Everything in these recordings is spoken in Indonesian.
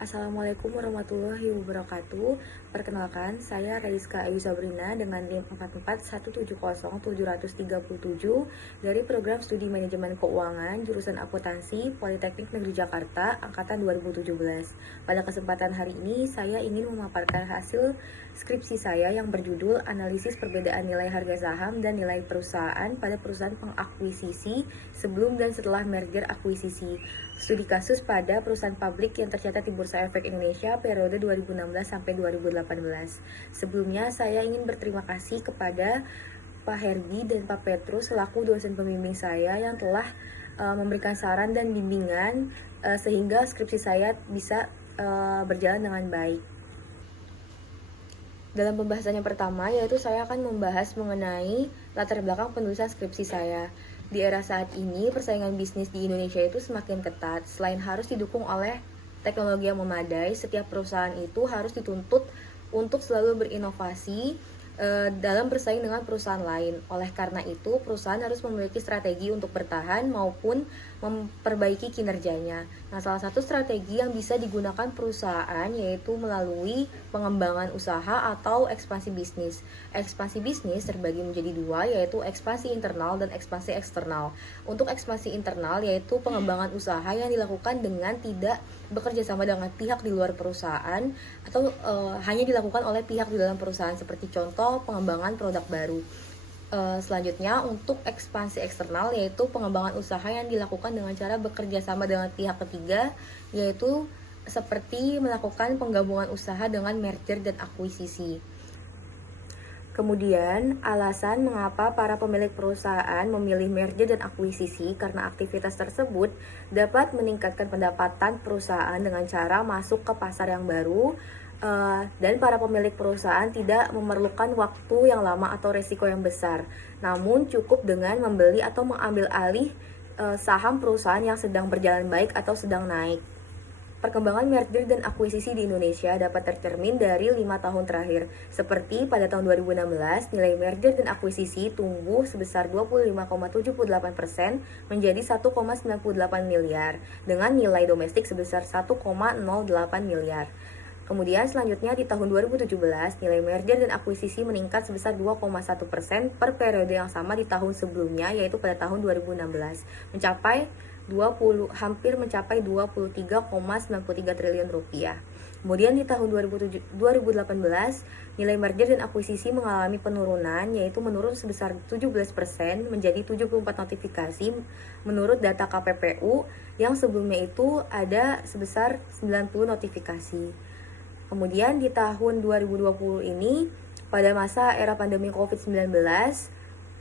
Assalamualaikum warahmatullahi wabarakatuh. Perkenalkan, saya Raiska Ayu Sabrina dengan NIM 44170-737 dari Program Studi Manajemen Keuangan jurusan Akuntansi Politeknik Negeri Jakarta Angkatan 2017. Pada kesempatan hari ini, saya ingin memaparkan hasil skripsi saya yang berjudul Analisis Perbedaan Nilai Harga Saham dan Nilai Perusahaan pada Perusahaan Pengakuisisi sebelum dan setelah merger akuisisi. Studi kasus pada perusahaan publik yang tercatat di Bursa Efek Indonesia periode 2016 sampai 2018. Sebelumnya saya ingin berterima kasih kepada Pak Herdi dan Pak Petrus selaku dosen pembimbing saya yang telah memberikan saran dan bimbingan sehingga skripsi saya bisa berjalan dengan baik. Dalam pembahasan yang pertama, yaitu saya akan membahas mengenai latar belakang penulisan skripsi saya. Di era saat ini, persaingan bisnis di Indonesia itu semakin ketat. Selain harus didukung oleh teknologi yang memadai, setiap perusahaan itu harus dituntut untuk selalu berinovasi dalam bersaing dengan perusahaan lain. Oleh karena itu, perusahaan harus memiliki strategi untuk bertahan maupun memperbaiki kinerjanya. Nah, salah satu strategi yang bisa digunakan perusahaan yaitu melalui pengembangan usaha atau ekspansi bisnis. Ekspansi bisnis terbagi menjadi dua, yaitu ekspansi internal dan ekspansi eksternal. Untuk ekspansi internal yaitu pengembangan usaha yang dilakukan dengan tidak bekerja sama dengan pihak di luar perusahaan atau hanya dilakukan oleh pihak di dalam perusahaan, seperti contoh pengembangan produk baru. Selanjutnya untuk ekspansi eksternal yaitu pengembangan usaha yang dilakukan dengan cara bekerja sama dengan pihak ketiga, yaitu seperti melakukan penggabungan usaha dengan merger dan akuisisi. Kemudian, alasan mengapa para pemilik perusahaan memilih merger dan akuisisi karena aktivitas tersebut dapat meningkatkan pendapatan perusahaan dengan cara masuk ke pasar yang baru, dan para pemilik perusahaan tidak memerlukan waktu yang lama atau resiko yang besar, namun cukup dengan membeli atau mengambil alih saham perusahaan yang sedang berjalan baik atau sedang naik. Perkembangan merger dan akuisisi di Indonesia dapat tercermin dari 5 tahun terakhir. Seperti pada tahun 2016, nilai merger dan akuisisi tumbuh sebesar 25,78% menjadi 1,98 miliar, dengan nilai domestik sebesar 1,08 miliar. Kemudian selanjutnya di tahun 2017, nilai merger dan akuisisi meningkat sebesar 2,1% per periode yang sama di tahun sebelumnya, yaitu pada tahun 2016, hampir mencapai 23,93 triliun rupiah. Kemudian di tahun 2018, nilai merger dan akuisisi mengalami penurunan, yaitu menurun sebesar 17% menjadi 74 notifikasi menurut data KPPU, yang sebelumnya itu ada sebesar 90 notifikasi. Kemudian di tahun 2020 ini, pada masa era pandemi COVID-19,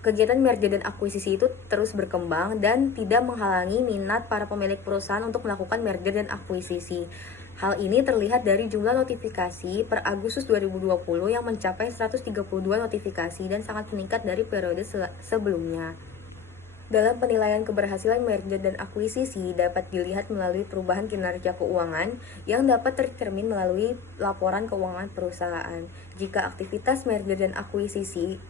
kegiatan merger dan akuisisi itu terus berkembang dan tidak menghalangi minat para pemilik perusahaan untuk melakukan merger dan akuisisi. Hal ini terlihat dari jumlah notifikasi per Agustus 2020 yang mencapai 132 notifikasi dan sangat meningkat dari periode sebelumnya. Dalam penilaian keberhasilan merger dan akuisisi dapat dilihat melalui perubahan kinerja keuangan yang dapat tercermin melalui laporan keuangan perusahaan. Jika aktivitas merger dan akuisisi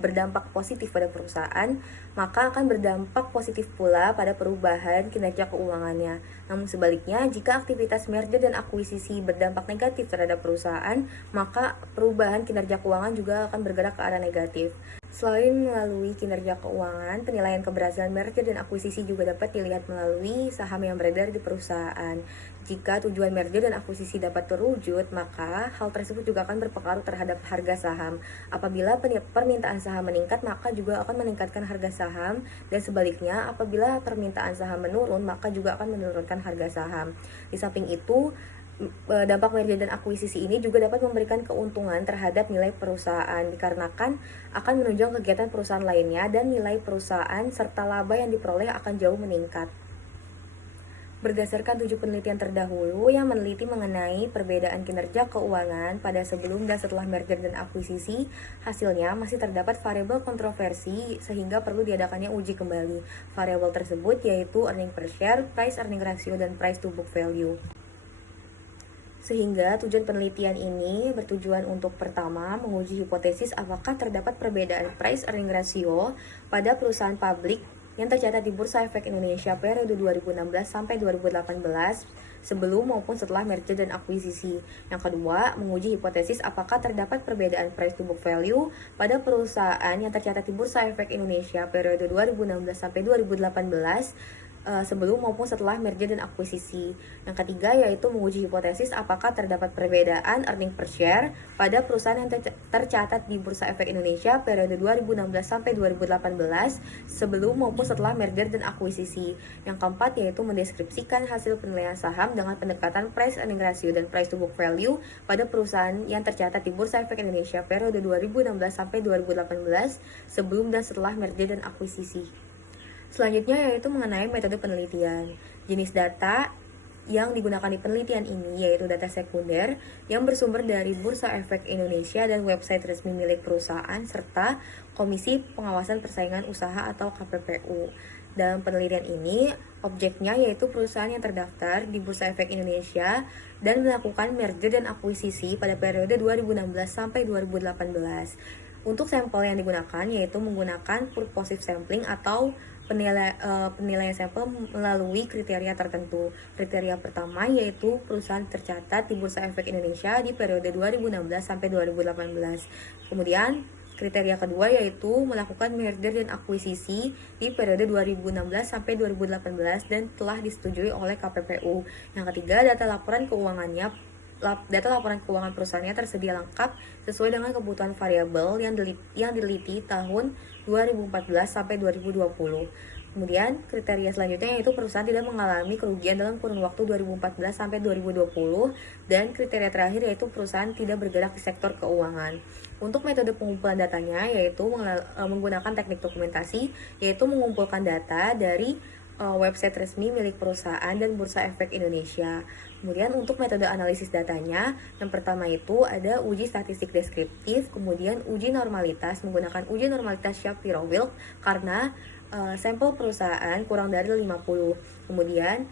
berdampak positif pada perusahaan, maka akan berdampak positif pula pada perubahan kinerja keuangannya. Namun sebaliknya, jika aktivitas merger dan akuisisi berdampak negatif terhadap perusahaan, maka perubahan kinerja keuangan juga akan bergerak ke arah negatif. Selain melalui kinerja keuangan, penilaian keberhasilan merger dan akuisisi juga dapat dilihat melalui saham yang beredar di perusahaan. Jika tujuan merger dan akuisisi dapat terwujud, maka hal tersebut juga akan berpengaruh terhadap harga saham. Apabila permintaan saham meningkat, maka juga akan meningkatkan harga saham, dan sebaliknya, apabila permintaan saham menurun, maka juga akan menurunkan harga saham. Di samping itu, dampak merger dan akuisisi ini juga dapat memberikan keuntungan terhadap nilai perusahaan dikarenakan akan menunjang kegiatan perusahaan lainnya dan nilai perusahaan serta laba yang diperoleh akan jauh meningkat. Berdasarkan 7 penelitian terdahulu yang meneliti mengenai perbedaan kinerja keuangan pada sebelum dan setelah merger dan akuisisi, hasilnya masih terdapat variabel kontroversi sehingga perlu diadakannya uji kembali. Variabel tersebut yaitu earning per share, price earning ratio, dan price to book value. Sehingga tujuan penelitian ini bertujuan untuk pertama, menguji hipotesis apakah terdapat perbedaan price earning ratio pada perusahaan publik yang tercatat di Bursa Efek Indonesia periode 2016 sampai 2018 sebelum maupun setelah merger dan akuisisi. Yang kedua, menguji hipotesis apakah terdapat perbedaan price to book value pada perusahaan yang tercatat di Bursa Efek Indonesia periode 2016 sampai 2018 sebelum maupun setelah merger dan akuisisi. Yang ketiga yaitu menguji hipotesis apakah terdapat perbedaan earning per share pada perusahaan yang tercatat di Bursa Efek Indonesia periode 2016 sampai 2018 sebelum maupun setelah merger dan akuisisi. Yang keempat yaitu mendeskripsikan hasil penilaian saham dengan pendekatan price earning ratio dan price to book value pada perusahaan yang tercatat di Bursa Efek Indonesia periode 2016 sampai 2018 sebelum dan setelah merger dan akuisisi. Selanjutnya yaitu mengenai metode penelitian. Jenis data yang digunakan di penelitian ini yaitu data sekunder yang bersumber dari Bursa Efek Indonesia dan website resmi milik perusahaan serta Komisi Pengawasan Persaingan Usaha atau KPPU. Dalam penelitian ini, objeknya yaitu perusahaan yang terdaftar di Bursa Efek Indonesia dan melakukan merger dan akuisisi pada periode 2016 sampai 2018. Untuk sampel yang digunakan yaitu menggunakan purposive sampling atau penilaian sampel melalui kriteria tertentu. Kriteria pertama yaitu perusahaan tercatat di Bursa Efek Indonesia di periode 2016 sampai 2018. Kemudian kriteria kedua yaitu melakukan merger dan akuisisi di periode 2016 sampai 2018 dan telah disetujui oleh KPPU. Yang ketiga, data laporan keuangannya data laporan keuangan perusahaannya tersedia lengkap sesuai dengan kebutuhan variabel yang diliti tahun 2014 sampai 2020. Kemudian kriteria selanjutnya yaitu perusahaan tidak mengalami kerugian dalam kurun waktu 2014 sampai 2020 dan kriteria terakhir yaitu perusahaan tidak bergerak di sektor keuangan. Untuk metode pengumpulan datanya yaitu menggunakan teknik dokumentasi yaitu mengumpulkan data dari website resmi milik perusahaan dan Bursa Efek Indonesia. Kemudian untuk metode analisis datanya, yang pertama itu ada uji statistik deskriptif, kemudian uji normalitas menggunakan uji normalitas Shapiro-Wilk karena sampel perusahaan kurang dari 50. Kemudian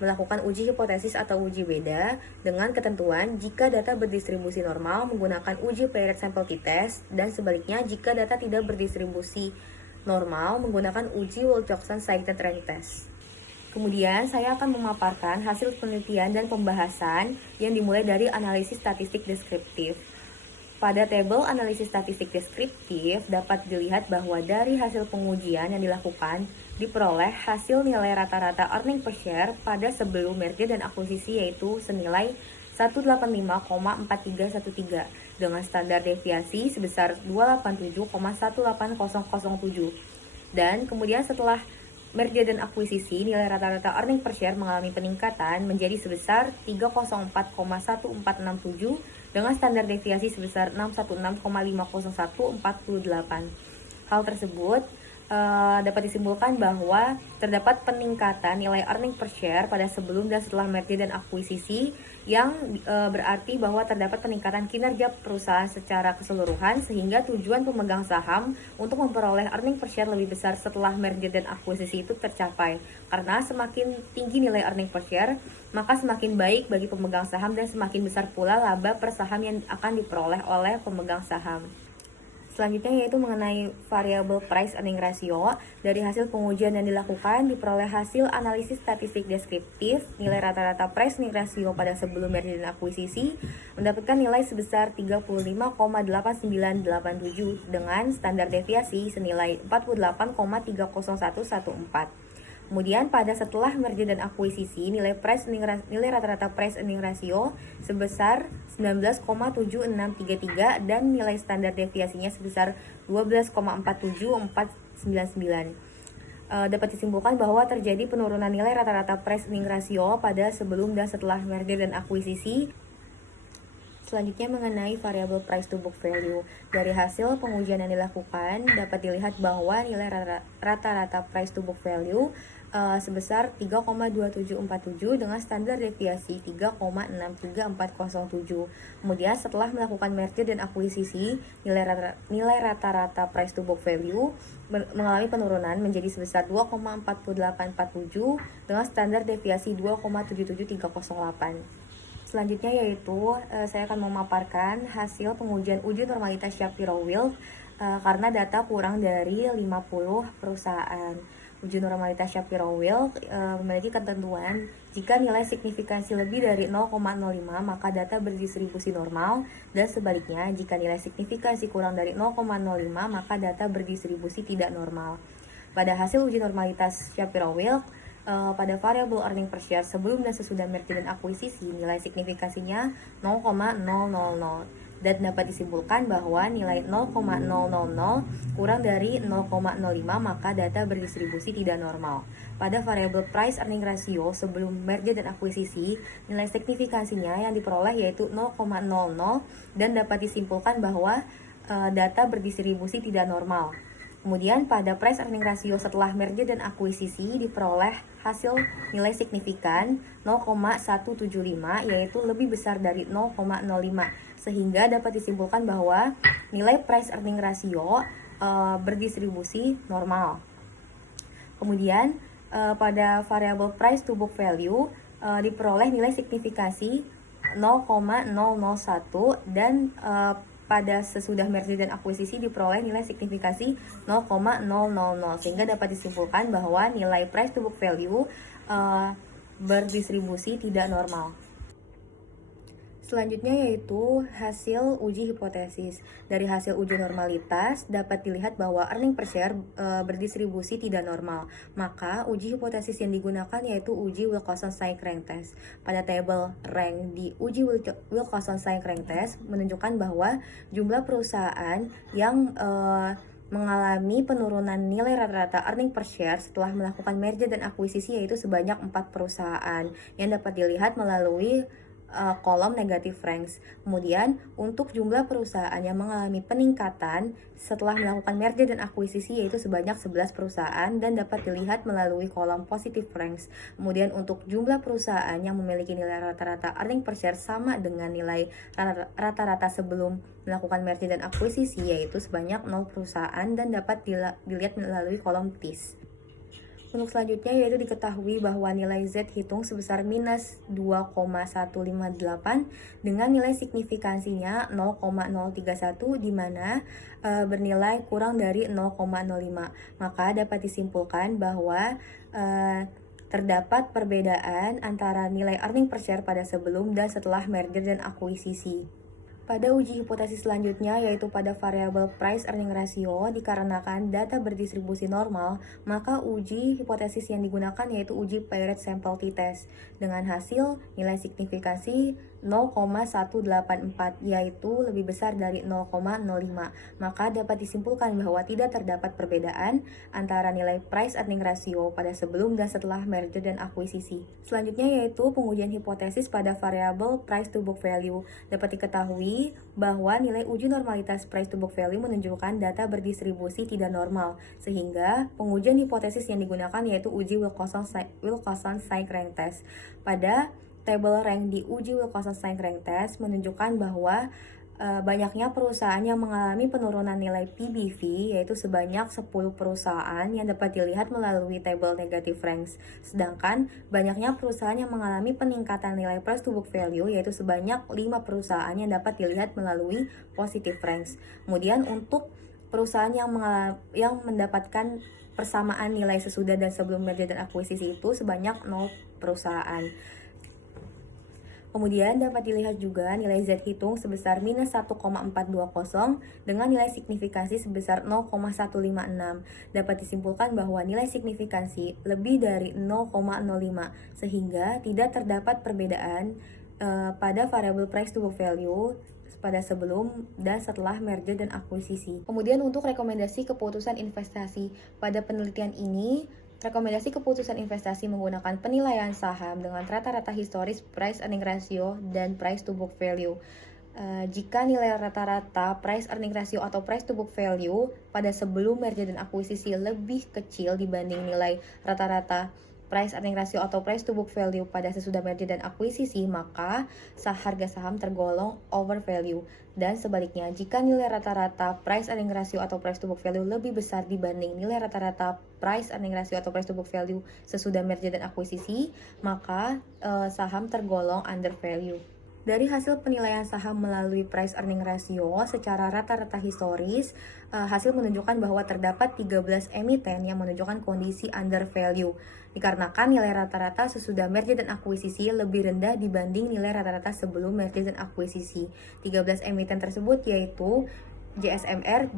melakukan uji hipotesis atau uji beda dengan ketentuan jika data berdistribusi normal menggunakan uji paired sample t-test dan sebaliknya jika data tidak berdistribusi normal menggunakan uji Wilcoxon-Saiten rank test. Kemudian saya akan memaparkan hasil penelitian dan pembahasan yang dimulai dari analisis statistik deskriptif. Pada tabel analisis statistik deskriptif dapat dilihat bahwa dari hasil pengujian yang dilakukan diperoleh hasil nilai rata-rata earning per share pada sebelum merger dan akuisisi yaitu senilai 185,4313 dengan standar deviasi sebesar 287,18007. Dan kemudian setelah merger dan akuisisi, nilai rata-rata earning per share mengalami peningkatan menjadi sebesar 304,1467 dengan standar deviasi sebesar 616,50148. Hal tersebut dapat disimpulkan bahwa terdapat peningkatan nilai earning per share pada sebelum dan setelah merger dan akuisisi yang berarti bahwa terdapat peningkatan kinerja perusahaan secara keseluruhan sehingga tujuan pemegang saham untuk memperoleh earning per share lebih besar setelah merger dan akuisisi itu tercapai. Karena semakin tinggi nilai earning per share, maka semakin baik bagi pemegang saham dan semakin besar pula laba per saham yang akan diperoleh oleh pemegang saham. Selanjutnya yaitu mengenai variable price earning ratio. Dari hasil pengujian yang dilakukan diperoleh hasil analisis statistik deskriptif nilai rata-rata price earning ratio pada sebelum merger dan akuisisi mendapatkan nilai sebesar 35,8987 dengan standar deviasi senilai 48,30114. Kemudian pada setelah merger dan akuisisi, nilai rata-rata price earning ratio sebesar 19,7633 dan nilai standar deviasinya sebesar 12,47499. Dapat disimpulkan bahwa terjadi penurunan nilai rata-rata price earning ratio pada sebelum dan setelah merger dan akuisisi. Selanjutnya mengenai variable price to book value. Dari hasil pengujian yang dilakukan dapat dilihat bahwa nilai rata-rata price to book value sebesar 3,2747 dengan standar deviasi 3,63407. Kemudian setelah melakukan merger dan akuisisi, nilai rata-rata price to book value mengalami penurunan menjadi sebesar 2,4847 dengan standar deviasi 2,77308. Selanjutnya yaitu saya akan memaparkan hasil pengujian uji normalitas Shapiro-Wilk karena data kurang dari 50 perusahaan. Uji normalitas Shapiro-Wilk memiliki ketentuan jika nilai signifikansi lebih dari 0,05 maka data berdistribusi normal, dan sebaliknya jika nilai signifikansi kurang dari 0,05 maka data berdistribusi tidak normal. Pada hasil uji normalitas Shapiro-Wilk, pada variabel earning per share sebelum dan sesudah merger dan akuisisi, nilai signifikansinya 0,000, dan dapat disimpulkan bahwa nilai 0,000 kurang dari 0,05 maka data berdistribusi tidak normal. Pada variabel price earning ratio sebelum merger dan akuisisi, nilai signifikansinya yang diperoleh yaitu 0,00, dan dapat disimpulkan bahwa data berdistribusi tidak normal. Kemudian pada price earning ratio setelah merger dan akuisisi diperoleh hasil nilai signifikan 0,175, yaitu lebih besar dari 0,05, sehingga dapat disimpulkan bahwa nilai price earning ratio berdistribusi normal. Kemudian pada variabel price to book value diperoleh nilai signifikansi 0,001, dan pada sesudah merger dan akuisisi diperoleh nilai signifikansi 0,000, sehingga dapat disimpulkan bahwa nilai price to book value berdistribusi tidak normal. Selanjutnya yaitu hasil uji hipotesis. Dari hasil uji normalitas dapat dilihat bahwa earning per share berdistribusi tidak normal. Maka uji hipotesis yang digunakan yaitu uji Wilcoxon-Sykes-Rank test. Pada tabel rank di uji Wilcoxon-Sykes-Rank test menunjukkan bahwa jumlah perusahaan yang mengalami penurunan nilai rata-rata earning per share setelah melakukan merger dan akuisisi yaitu sebanyak 4 perusahaan yang dapat dilihat melalui kolom negatif ranks. Kemudian untuk jumlah perusahaan yang mengalami peningkatan setelah melakukan merger dan akuisisi yaitu sebanyak 11 perusahaan dan dapat dilihat melalui kolom positive ranks. Kemudian untuk jumlah perusahaan yang memiliki nilai rata-rata earning per share sama dengan nilai rata-rata sebelum melakukan merger dan akuisisi yaitu sebanyak 0 perusahaan dan dapat dilihat melalui kolom TIS. Untuk selanjutnya yaitu diketahui bahwa nilai Z hitung sebesar minus 2,158 dengan nilai signifikansinya 0,031 di mana bernilai kurang dari 0,05. Maka dapat disimpulkan bahwa terdapat perbedaan antara nilai earning per share pada sebelum dan setelah merger dan akuisisi. Pada uji hipotesis selanjutnya yaitu pada variabel price earning ratio dikarenakan data berdistribusi normal, maka uji hipotesis yang digunakan yaitu uji paired sample t-test dengan hasil nilai signifikansi 0,184 yaitu lebih besar dari 0,05. Maka dapat disimpulkan bahwa tidak terdapat perbedaan antara nilai price earning ratio pada sebelum dan setelah merger dan akuisisi. Selanjutnya yaitu pengujian hipotesis pada variabel price to book value. Dapat diketahui bahwa nilai uji normalitas price to book value menunjukkan data berdistribusi tidak normal, sehingga pengujian hipotesis yang digunakan yaitu uji Wilcoxon-Sykes-Rank test. Pada tabel rank di uji Wilcoxon-Sykes-Rank test menunjukkan bahwa banyaknya perusahaan yang mengalami penurunan nilai PBV yaitu sebanyak 10 perusahaan yang dapat dilihat melalui tabel negative ranks. Sedangkan banyaknya perusahaan yang mengalami peningkatan nilai price to book value yaitu sebanyak 5 perusahaan yang dapat dilihat melalui positive ranks. Kemudian untuk perusahaan yang mendapatkan persamaan nilai sesudah dan sebelum merger dan akuisisi itu sebanyak 0 perusahaan. Kemudian dapat dilihat juga nilai Z hitung sebesar minus 1,420 dengan nilai signifikansi sebesar 0,156. Dapat disimpulkan bahwa nilai signifikansi lebih dari 0,05 sehingga tidak terdapat perbedaan pada variabel price to book value pada sebelum dan setelah merger dan akuisisi. Kemudian untuk rekomendasi keputusan investasi pada penelitian ini, rekomendasi keputusan investasi menggunakan penilaian saham dengan rata-rata historis price earning ratio dan price to book value. Jika nilai rata-rata price earning ratio atau price to book value pada sebelum merger dan akuisisi lebih kecil dibanding nilai rata-rata price earning ratio atau price to book value pada sesudah merger dan akuisisi, maka harga saham tergolong overvalue. Dan sebaliknya, jika nilai rata-rata price earning ratio atau price to book value lebih besar dibanding nilai rata-rata price earning ratio atau price to book value sesudah merger dan akuisisi, maka saham tergolong undervalue. Dari hasil penilaian saham melalui price earning ratio secara rata-rata historis, hasil menunjukkan bahwa terdapat 13 emiten yang menunjukkan kondisi under value, dikarenakan nilai rata-rata sesudah merger dan akuisisi lebih rendah dibanding nilai rata-rata sebelum merger dan akuisisi. 13 emiten tersebut yaitu JSMR,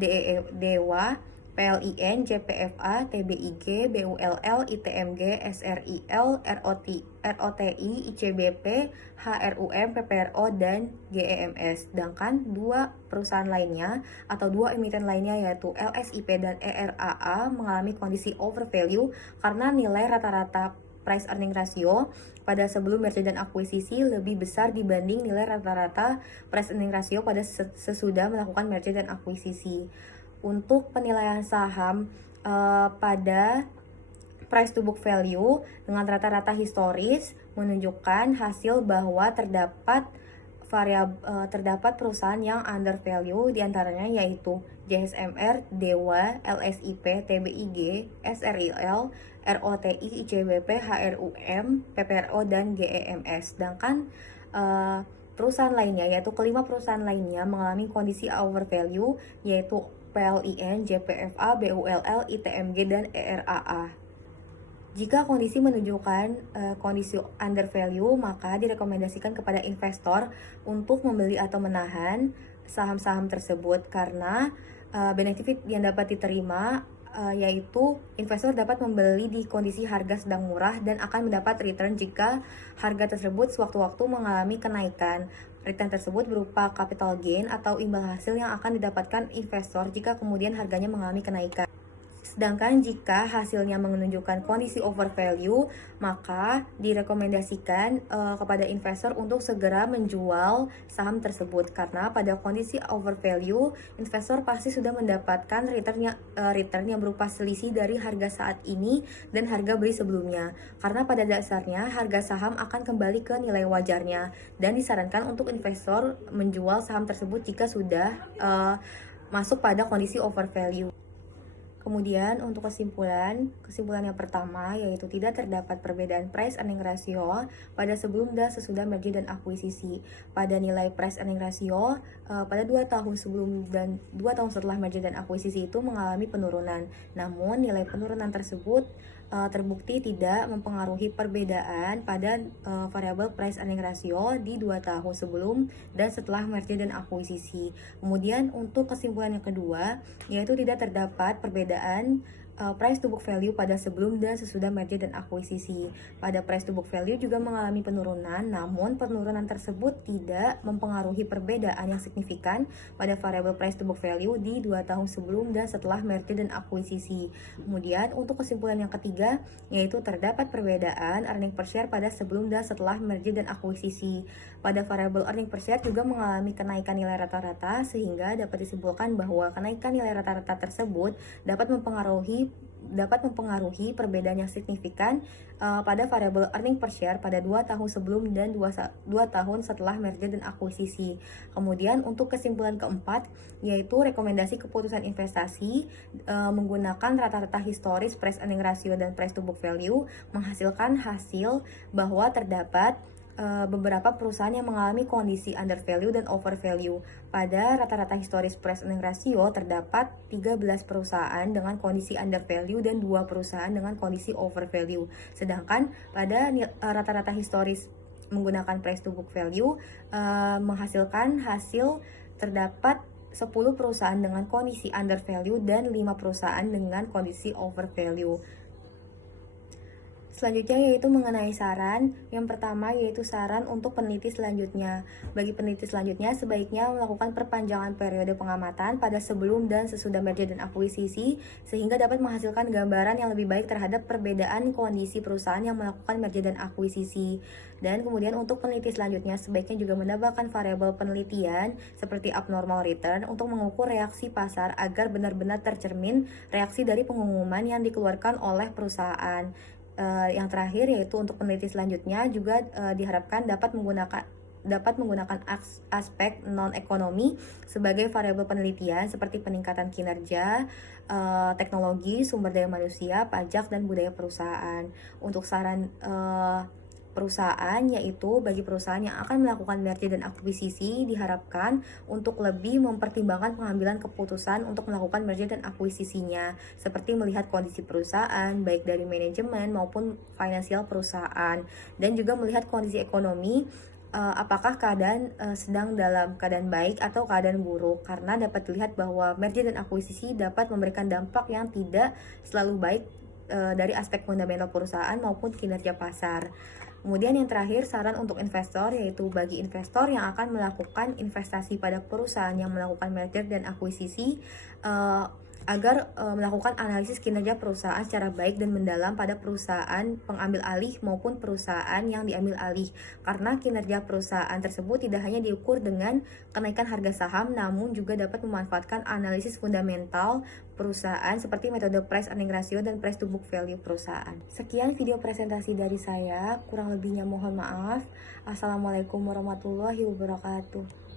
Dewa, PLIN, JPFA, TBIG, BULL, ITMG, SRIL, ROTI, ICBP, HRUM, PPRO, dan GEMS. Sedangkan dua perusahaan lainnya atau dua emiten lainnya yaitu LSIP dan ERAA mengalami kondisi overvalue karena nilai rata-rata price earning ratio pada sebelum merger dan akuisisi lebih besar dibanding nilai rata-rata price earning ratio pada sesudah melakukan merger dan akuisisi. Untuk penilaian saham pada price to book value dengan rata-rata historis menunjukkan hasil bahwa terdapat perusahaan yang under value, diantaranya yaitu JSMR, Dewa, LSIP, TBIG, SRIL, ROTI, ICBP, HRUM, PPRO, dan GEMS. Sedangkan perusahaan lainnya yaitu kelima perusahaan lainnya mengalami kondisi overvalue yaitu PLIN, JPFA, BULL, ITMG, dan ERAA. Jika kondisi menunjukkan kondisi under value, maka direkomendasikan kepada investor untuk membeli atau menahan saham-saham tersebut karena benefit yang dapat diterima yaitu investor dapat membeli di kondisi harga sedang murah dan akan mendapat return jika harga tersebut sewaktu-waktu mengalami kenaikan. Return tersebut berupa capital gain atau imbal hasil yang akan didapatkan investor jika kemudian harganya mengalami kenaikan. Sedangkan jika hasilnya menunjukkan kondisi overvalue, maka direkomendasikan kepada investor untuk segera menjual saham tersebut karena pada kondisi overvalue, investor pasti sudah mendapatkan return yang berupa selisih dari harga saat ini dan harga beli sebelumnya. Karena pada dasarnya harga saham akan kembali ke nilai wajarnya dan disarankan untuk investor menjual saham tersebut jika sudah masuk pada kondisi overvalue. Kemudian untuk kesimpulan yang pertama yaitu tidak terdapat perbedaan price earning ratio pada sebelum dan sesudah merger dan akuisisi. Pada nilai price earning ratio pada 2 tahun sebelum dan 2 tahun setelah merger dan akuisisi itu mengalami penurunan. Namun nilai penurunan tersebut terbukti tidak mempengaruhi perbedaan pada variabel price earning ratio di 2 tahun sebelum dan setelah merger dan akuisisi. Kemudian untuk kesimpulan yang kedua yaitu tidak terdapat perbedaan price to book value pada sebelum dan sesudah merger dan akuisisi. Pada price to book value juga mengalami penurunan, namun penurunan tersebut tidak mempengaruhi perbedaan yang signifikan pada variabel price to book value di 2 tahun sebelum dan setelah merger dan akuisisi. Kemudian untuk kesimpulan yang ketiga yaitu terdapat perbedaan earning per share pada sebelum dan setelah merger dan akuisisi. Pada variabel earning per share juga mengalami kenaikan nilai rata-rata sehingga dapat disimpulkan bahwa kenaikan nilai rata-rata tersebut dapat mempengaruhi perbedaan yang signifikan pada variabel earning per share pada 2 tahun sebelum dan 2 tahun setelah merger dan akuisisi. Kemudian untuk kesimpulan keempat yaitu rekomendasi keputusan investasi menggunakan rata-rata historis price earning ratio dan price to book value menghasilkan hasil bahwa terdapat beberapa perusahaan yang mengalami kondisi under value dan over value. Pada rata-rata historis price earning ratio terdapat 13 perusahaan dengan kondisi under value dan 2 perusahaan dengan kondisi over value. Sedangkan pada rata-rata historis menggunakan price to book value menghasilkan hasil terdapat 10 perusahaan dengan kondisi under value dan 5 perusahaan dengan kondisi over value. Selanjutnya yaitu mengenai saran. Yang pertama yaitu saran untuk peneliti selanjutnya. Bagi peneliti selanjutnya sebaiknya melakukan perpanjangan periode pengamatan pada sebelum dan sesudah merger dan akuisisi sehingga dapat menghasilkan gambaran yang lebih baik terhadap perbedaan kondisi perusahaan yang melakukan merger dan akuisisi. Dan kemudian untuk peneliti selanjutnya sebaiknya juga menambahkan variabel penelitian seperti abnormal return untuk mengukur reaksi pasar agar benar-benar tercermin reaksi dari pengumuman yang dikeluarkan oleh perusahaan. Yang terakhir yaitu untuk peneliti selanjutnya juga diharapkan dapat menggunakan aspek non-ekonomi sebagai variabel penelitian seperti peningkatan kinerja, teknologi, sumber daya manusia, pajak, dan budaya perusahaan. Untuk saran perusahaan, yaitu bagi perusahaan yang akan melakukan merger dan akuisisi diharapkan untuk lebih mempertimbangkan pengambilan keputusan untuk melakukan merger dan akuisisinya, seperti melihat kondisi perusahaan baik dari manajemen maupun finansial perusahaan, dan juga melihat kondisi ekonomi, apakah keadaan sedang dalam keadaan baik atau keadaan buruk, karena dapat dilihat bahwa merger dan akuisisi dapat memberikan dampak yang tidak selalu baik dari aspek fundamental perusahaan maupun kinerja pasar. Kemudian yang terakhir, saran untuk investor, yaitu bagi investor yang akan melakukan investasi pada perusahaan yang melakukan merger dan akuisisi, agar melakukan analisis kinerja perusahaan secara baik dan mendalam pada perusahaan pengambil alih maupun perusahaan yang diambil alih, karena kinerja perusahaan tersebut tidak hanya diukur dengan kenaikan harga saham, namun juga dapat memanfaatkan analisis fundamental perusahaan seperti metode price earning ratio dan price to book value perusahaan. Sekian video presentasi dari saya, kurang lebihnya mohon maaf. Assalamualaikum warahmatullahi wabarakatuh.